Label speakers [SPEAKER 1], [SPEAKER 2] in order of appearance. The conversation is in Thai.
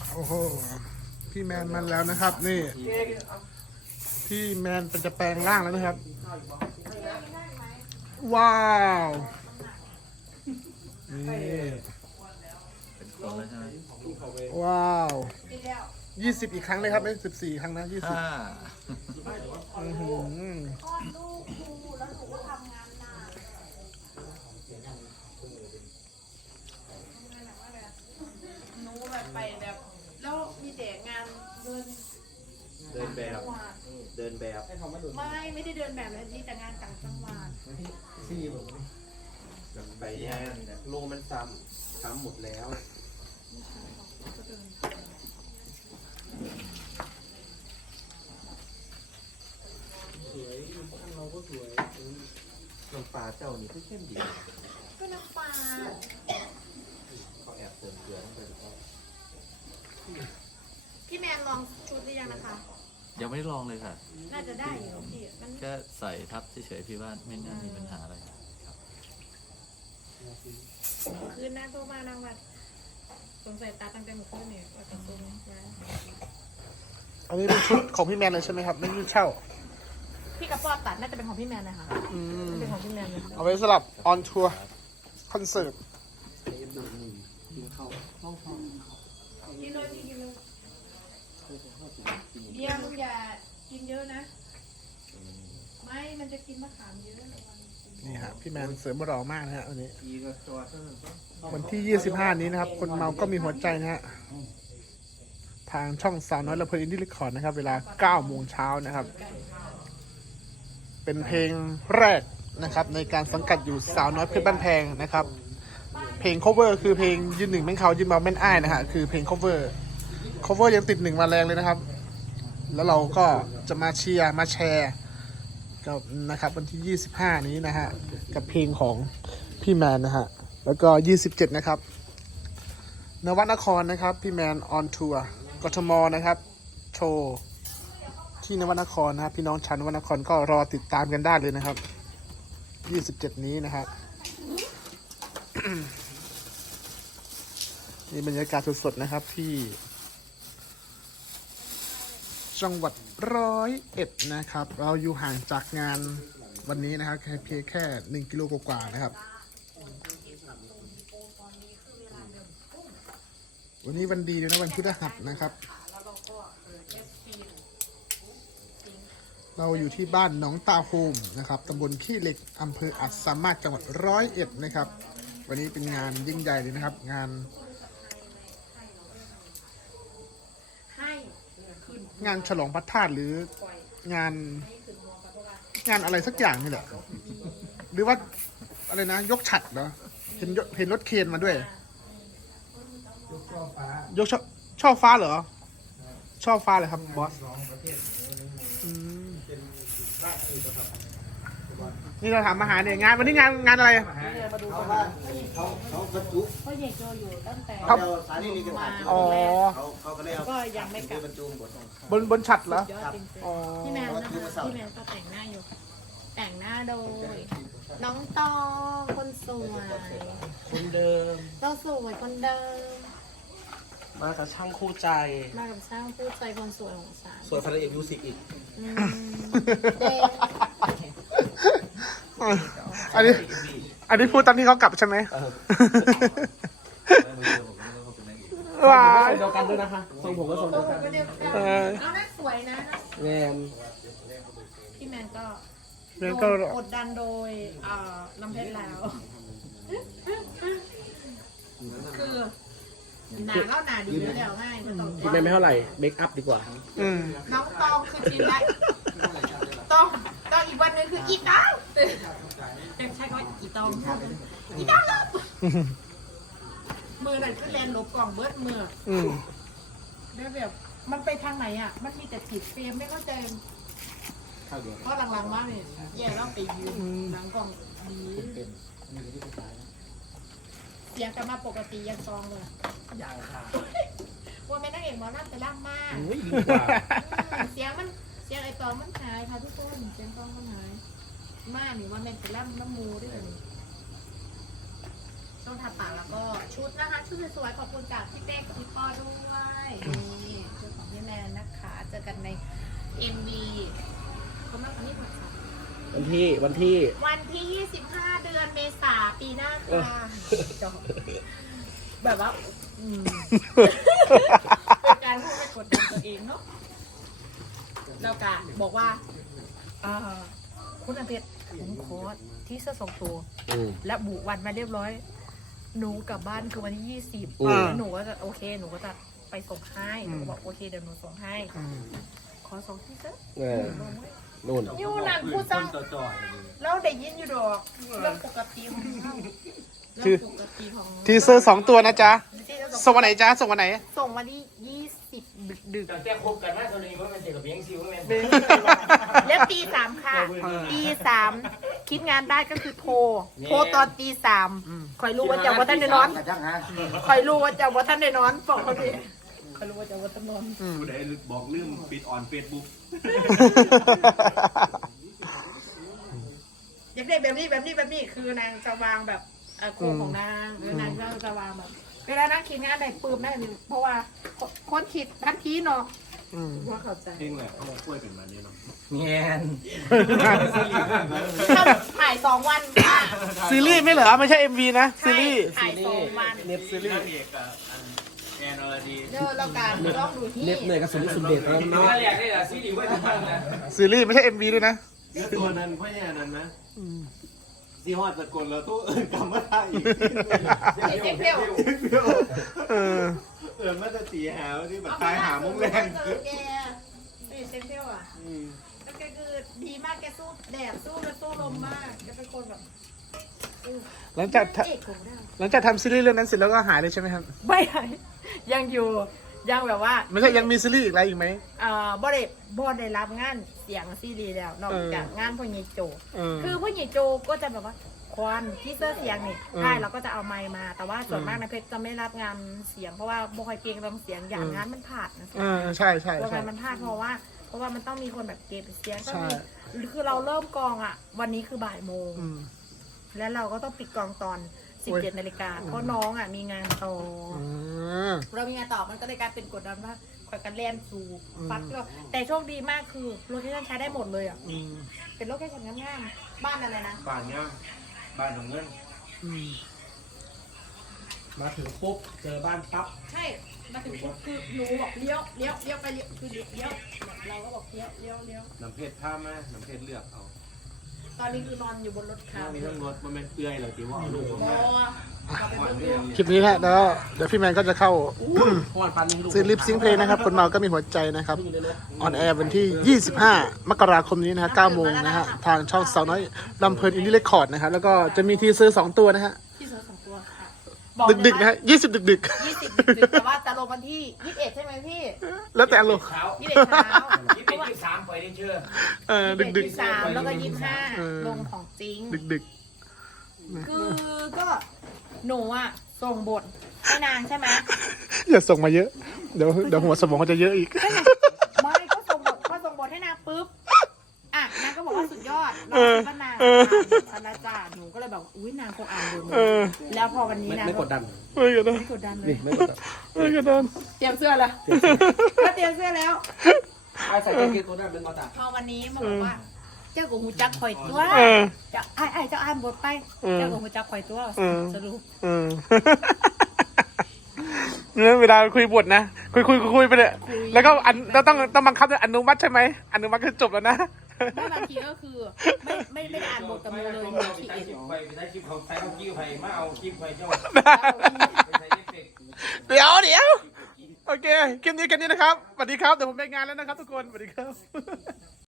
[SPEAKER 1] โอ้โหพี่แมนมาแล้วนะครับนี่พี่แมนเป็นจะแปลงร่างแล้วนะครับว้าวนี่ว้าว20อีกครั้งเลยครับไม่14ครั้งนะ20อื้อหือ
[SPEAKER 2] หนูแบบไปแบบแล้วมีแต่งานเดินแบบ ไม่ได้เดินแบบเลยมีแต่งานต่างจังหวัด
[SPEAKER 3] ไปเนี่ยโลมันซ้ำหมดแล้วสวยข้างเราก็สวยน้ำปลาเจ้านี่ก็เข้มดี
[SPEAKER 2] ก็น้ำปลา
[SPEAKER 3] เขาแอบเติมเกลือลงไปหรือเปล่า
[SPEAKER 2] พี่แมนลองชุดหรือยังนะคะ
[SPEAKER 4] ยังไม่ได้ลองเลยค่ะ
[SPEAKER 2] น่าจะได้อยู่พี่มัน
[SPEAKER 4] แค่ใส่ทับเฉยๆพี่ว่าไม่น่ามีปัญหาอะไรครับ
[SPEAKER 2] คืนหน้าโทรมานางวัดสงสัยตาตั้งแต่เมื่อคืนเนี่ยว่าจะตรงนี้
[SPEAKER 1] อันนี้เป็นชุดของพี่แมนเลยใช่ไหมครับไม่ใช่เช่า
[SPEAKER 2] พี่กระป๋อตัดน่าจะเป็นของพี่แมนนะคะเป็นของพี่แมนเลย
[SPEAKER 1] เอาไว้สลับออนทัวร์คอนเสิร์ต
[SPEAKER 2] กินเลยพี่กินเลยเบียร์มึงอย่ากินเยอะนะ ไม่มันจะกินมะขามเยอะ
[SPEAKER 1] นี่ฮะพี่แมนเสริมหล่อมากนะฮะวันนี้
[SPEAKER 3] อีกตัวเท่านั้นก็
[SPEAKER 1] วันที่25นี้นะครับคนเมาก็มีหัวใจนะฮะทางช่องสาวน้อยละเพลินอินดี้เรคคอร์ดนะครับเวลา 9 โมงเช้านะครับ เป็นเพลงแรกนะครับในการสังกัดอยู่สาวน้อยเพชรบ้านแพงนะครับเพลง cover คือเพลงยืนหนึ่งแม่นเขายืนเมาแม่นอ้ายนะฮะคือเพลง cover ยังติดหนึ่งมาแรงเลยนะครับ แล้วเราก็จะมาเชียร์มาแชร์กับนะครับวันที่ 25 นี้นะฮะกับเพลงของพี่แมนนะฮะแล้วก็ 27 นะครับนวนครนะครับพี่แมนออนทัวร์กทมนะครับโชว์ที่นวนครนะครับพี่น้องชาวนวนครก็รอติดตามกันได้เลยนะครับ 27 นี้นะฮะ นี่บรรยากาศสดๆนะครับที่จังหวัด101นะครับเราอยู่ห่างจากงานวันนี้นะครับแค่เพียงแค่1 กิโลกว่าๆนะครับวันนี้วันดีเลยนะวันพฤหัสนะครับเราอยู่ที่บ้านหนองตาโฮมนะครับตำบลขี้เหล็กอำเภออัสสัมมาจังหวัด101นะครับวันนี้เป็นงานยิ่งใหญ่เลยนะครับงานฉลองพระธาตุหรืองานอะไรสักอย่างนี่แหละหรือว่าอะไรนะยกฉัตรเหรอเห็นรถเคนมาด้วยยกช่อฟ้าเหรอช่อฟ้าเลยครับบอสนี่เราถามมาหาเนี่ยงานวันนี้งานอะไร
[SPEAKER 3] เขาบรรจุ
[SPEAKER 2] เพราะเด็กโจอยู่ตั้งแต่
[SPEAKER 1] ครับ
[SPEAKER 3] สาลีนี่กัน
[SPEAKER 1] อ๋อ
[SPEAKER 3] เขาก็เลยเอา
[SPEAKER 2] ก็ยังไม่กลับบ
[SPEAKER 3] รรจุหมด
[SPEAKER 1] บนฉัตรเหรอย
[SPEAKER 2] อดจริง
[SPEAKER 1] อ๋อ
[SPEAKER 2] ๆพี่แมนนะคะพี่แมนก็แต่งหน้าอยู่ แต่งหน้าโดย น้องตองคนสวย
[SPEAKER 5] คนเดิม
[SPEAKER 2] เราสวยคนเดิม
[SPEAKER 5] มากับช่างคู่ใจ
[SPEAKER 2] มากับช่างผู้ใจคนสวยของสาม
[SPEAKER 5] ส่วนภรรยามิวสิกอีก
[SPEAKER 2] อืมเอ๊ะ
[SPEAKER 1] อันนี้พูดตอนที่เขากลับใช่ไหมว้า
[SPEAKER 5] ทร
[SPEAKER 1] ย
[SPEAKER 5] งเดียวกันด้วยนะคะทรงผมก็ทรง
[SPEAKER 2] ตั
[SPEAKER 5] เดี
[SPEAKER 2] ว
[SPEAKER 5] ยว
[SPEAKER 2] ผ
[SPEAKER 5] กัน
[SPEAKER 2] มก็เดียวกันเอาหน้าสวยนะ
[SPEAKER 5] แงม
[SPEAKER 2] พี่แมนก็
[SPEAKER 1] แม่ก็
[SPEAKER 2] กดดันโดยน้ำเพชรแล้ว คือหนาเข้าหนาดีเดียวง่ายไม่ต้อง
[SPEAKER 5] กินไม่เท่าไหร่เมคอัพดีกว่า
[SPEAKER 2] น้องตองคือกินได้ต้องอีกวันหนึงคืออีตองเป็นใช่ก็อีตองอีตองลบมือนั่นคือแลนลบกล่องเบิร์ดมือแล้วแบบมันไปทางไหนอ่ะมันมีแต่ผิดเฟรมไม่เข้าใจเพราะหลังๆมาเนี่ยแย่แล้วไปยืนหลังกล่องดีเสียงกลับมาปกติยังซองเลยว่าแม่นักเอกหมอนั่นไปล่ำมาก
[SPEAKER 5] อุ้ยดีกว่า
[SPEAKER 2] เสียงไอ้ตองมันหายค่ะทุกคนเสียงตองมันหายมากหรือว่าแม่ไปล่ำน้ำมูด้วยเลยต้องทาปากแล้วก็ชุดนะคะชุดสวยๆขอบคุณจากพี่เต้กับพี่ปอด้วย
[SPEAKER 5] ที่
[SPEAKER 2] วันที่ 25 เดือนเมษาปีหน้าค่ะจบแบบว่าเป็นการพูดไปกดดันตัวเองเนาะแล้วก็บอกว่าคุณอาเพชรผมขอที่เสื้อสองตัว และบุวันมาเรียบร้อย หนูกลับบ้านคือวันที่ 20แล้วหนูก็จะโอเคหนูก็จะไปส่งให้หนูก็บอกโอเคเดี๋ยวหนูส่งให้ขอส่งที่เสื้อ
[SPEAKER 5] นู่น
[SPEAKER 2] อยู่นั่นผู้จ้างแล้วได้ยินอยู่ดอกเรื่องปกติของเราเรื่องปกติของ
[SPEAKER 1] ทีเซอร์2 ตัวนะจ๊ะ ส่งวันไหนจ๊ะ ส่งวันไหน
[SPEAKER 2] ส่งวันที่20 ดึก
[SPEAKER 3] แต่คบกันมากตัวนี้ว่ามันเจอกับเบี้ยงซิวแม่
[SPEAKER 2] ๆแล้วตี 3ค่ะตี3คิดงานได้ก็คือโทรตอนตี 3คอยรู้ว่าจะว่าท่านได้นอนคอยรู้ว่าจะว่าท่านได้นอนบอกเขาดิคอยรู้ว่าจะว่าท่านนอน
[SPEAKER 3] ผู้ใดบอกลืมปิดออนเฟซบุ๊ก
[SPEAKER 2] อยากได้แบบนี้คือนางจะวางแบบโครงของนางหรือนางจะวางแบบเวลานางคิดงานไหนปื้มได้หนึ่งเพราะว่าคนคิดทันทีเนาะว่าเข้าใจ
[SPEAKER 3] เองแหละเขาบอกกล้วยเป็นมันเนี่ยเนาะ
[SPEAKER 5] เงียน
[SPEAKER 2] ถ่าย2 วันค่ะ
[SPEAKER 1] ซีรีส์ไม่เหรอ ไม่ใช่ MV นะ ซีรีส์
[SPEAKER 2] ถ่าย2 วัน
[SPEAKER 5] เน็บซีรีส์
[SPEAKER 3] เอกกับแอนอรดี
[SPEAKER 2] เดี๋ยวเราการต้องดูที่
[SPEAKER 5] เน็บเหนื่อยกับสุดฤทธิ์สุดเด็ดแล้วเนาะ
[SPEAKER 3] ถ้าอยากได้ละซีรีส์ไว้ทุกวันนะ
[SPEAKER 1] ซีรีส์ไม่ใช่ MV ด้วยนะ
[SPEAKER 3] ตัวนั้นพ่อแย่นั้นนะซีฮอดสกลแล้วตู้อื่นกำมาได้อีก
[SPEAKER 2] เซ็กเดียว
[SPEAKER 1] เออ
[SPEAKER 3] มาจะตีหาวที่แบบตายหามุ้งแรง
[SPEAKER 2] แกเซ็กเดียวอ่ะแล้วแกคือดีมากแกสู้แดดสู้และสู้ลมมากแกเป็นคนแบบ
[SPEAKER 1] หลังจาก
[SPEAKER 2] เอกของเรา
[SPEAKER 1] หลังจากทำซีรีส์เรื่องนั้นเสร็จแล้วก็หายเลยใช่ไหมครับ
[SPEAKER 2] ไม่หายยังอยู่ยังแบบว่า
[SPEAKER 1] ไม่ใช่ยังมีซีรีส์อีกอะไรอีกไหม
[SPEAKER 2] บ่ได้รับงานเสียงซีรีส์แล้วนอกจากงานพ่อใหญ่โจ
[SPEAKER 1] เออ
[SPEAKER 2] คือพ่อใหญ่โจก็จะแบบว่าควันที่เสื้อเสียงนี่ใช่เราก็จะเอาไมค์มา แต่ว่าส่วนมากนะเพชรจะไม่รับงานเสียงเพราะว่าบ่ค่อยเก่งเรื่องเสียงอย่างงานมันผ่านนะ
[SPEAKER 1] ใช่
[SPEAKER 2] ว่างา
[SPEAKER 1] ใช่
[SPEAKER 2] นมันพลาดเพราะว่ามันต้องมีคนแบบเก็บเสียงก็
[SPEAKER 1] ใช่
[SPEAKER 2] มีคือเราเริ่มกองอ่ะ วันนี้คือบ่ายโมง
[SPEAKER 1] อืม
[SPEAKER 2] แล้วเราก็ต้องปิดกองตอน 17 นาฬิกาเพราะน้องอ่ะมีงานต่ออ
[SPEAKER 1] ม
[SPEAKER 2] เรามีงานต่อมันก็เลยกลายเป็นกดดันว่าคอยกันเล่นสู่ฟัดก็แต่โชคดีมากคือโลเคชั่นใช้ได้หมดเลยอ่ะ
[SPEAKER 1] อืม
[SPEAKER 2] เป็นโลเคชั่นงามๆบ้านอะไรนะ
[SPEAKER 3] บ้านเนี่ยบ้านของเงิน
[SPEAKER 1] อืม
[SPEAKER 5] มาถึงปุ๊บเจอบ้านปั๊บ
[SPEAKER 2] ใช่มาถึงปุ๊บคือหนูบอกเลี้ยวไปเลี้ยวคือเลี้ยวเราก็บอกเลี้ยว
[SPEAKER 3] น้ำเพชรผ้ามาน้ำเพชรเลือกเอา
[SPEAKER 2] ตอนนี้คือนอนอยู่บนรถเขา
[SPEAKER 3] มีทั้งรถมันเป็นเปื่อยเหรอที่ว่าเอาลูก
[SPEAKER 2] โอ้เราไปเบิ่งดู
[SPEAKER 1] คลิปนี้ฮะแล้วเดี๋ยวพี่แมนก็จะเข้า
[SPEAKER 5] พอดปันนี่ลูก
[SPEAKER 1] ซีรีส์ซิงเพลงนะครับ คนเมาก็มีหัวใจนะครับ ออนแอร์วันที่ 25 มกราคมนี้นะฮะ 9 โมงนะฮะ ทางช่องสาวน้อยลำเพลินอินดี้เรคคอร์ดนะครับ แล้วก็จะมีทีเซอร์2 ตัวนะฮะ
[SPEAKER 2] ที่เสือ2 ตัวค่ะบอกเลย
[SPEAKER 1] ดึกๆนะฮะ 20 ดึก
[SPEAKER 2] 20 ดึกแต่ว่าจะลงวันที่ 21 ใช่ไหมพี่
[SPEAKER 1] ๆ แล้วแต่อารมณ์
[SPEAKER 3] เช้า
[SPEAKER 2] 21 เช้า
[SPEAKER 3] ที่เป็นที่3ไปได้เชื่อ
[SPEAKER 1] ดึก
[SPEAKER 2] 23แล้วก็
[SPEAKER 1] เออ
[SPEAKER 2] 25 ลงของจริง
[SPEAKER 1] ๆ ดึก
[SPEAKER 2] คือก็หนูอ่ะ ส่งบทให้นางใช่ไหม
[SPEAKER 1] ๆ อย่าส่งมาเยอะ เดี๋ยวหัวสมองเขาจะเยอะอีก
[SPEAKER 2] ไม่ก็ส่งบทให้นางปุ๊บอ่ะนางก็บอกว่าสุดยอดเราคิดว่านางอ่านบทพันละจ่าหนูก็เลยแบบอุ้ยนางคงอ่านบทหมด
[SPEAKER 1] เออ
[SPEAKER 2] แล้วพอวันนี้นาง
[SPEAKER 5] ไม่กดดัน
[SPEAKER 1] ไม่กระโดน
[SPEAKER 2] ไม่กดดันเล
[SPEAKER 5] นี่
[SPEAKER 2] ย
[SPEAKER 5] ไม่กดดัน
[SPEAKER 1] ไม่กระโดน
[SPEAKER 2] เตรียมเสื้อแล้วก็เตรียมเสื้อแล้ว
[SPEAKER 5] ไปใส่กางเกงตัวนั้นเป็นมาตา
[SPEAKER 2] พอวันนี้มาบอกว่า เจ้ากับหูจักข่อยตัว
[SPEAKER 1] เออ
[SPEAKER 2] จะไอ้เจ้าอ่านบทไป เจ้ากับหูจักข่อยตัวสรุป
[SPEAKER 1] เออเนี่ยเวลาคุยบทนะ คุยไปเลยแล้วก็เราต้องบังคับด้วยอนุมัติใช่ไหมอนุมัติคือจบแล้วนะ
[SPEAKER 2] ไม่บางทีก็คือไม่ได้อ่านบทกับมือเลยหนูขี้เกียจ
[SPEAKER 3] ไปได้คลิปของใครเขากิ้วใครมาเอาคลิปใครเจ้าไปใส่เอฟเฟกต์
[SPEAKER 1] เดี๋ยวโอเคคลิปนี้แค่นี้นะครับสวัสดีครับเดี๋ยวผมไปงานแล้วนะครับทุกคนสวัสดีครับ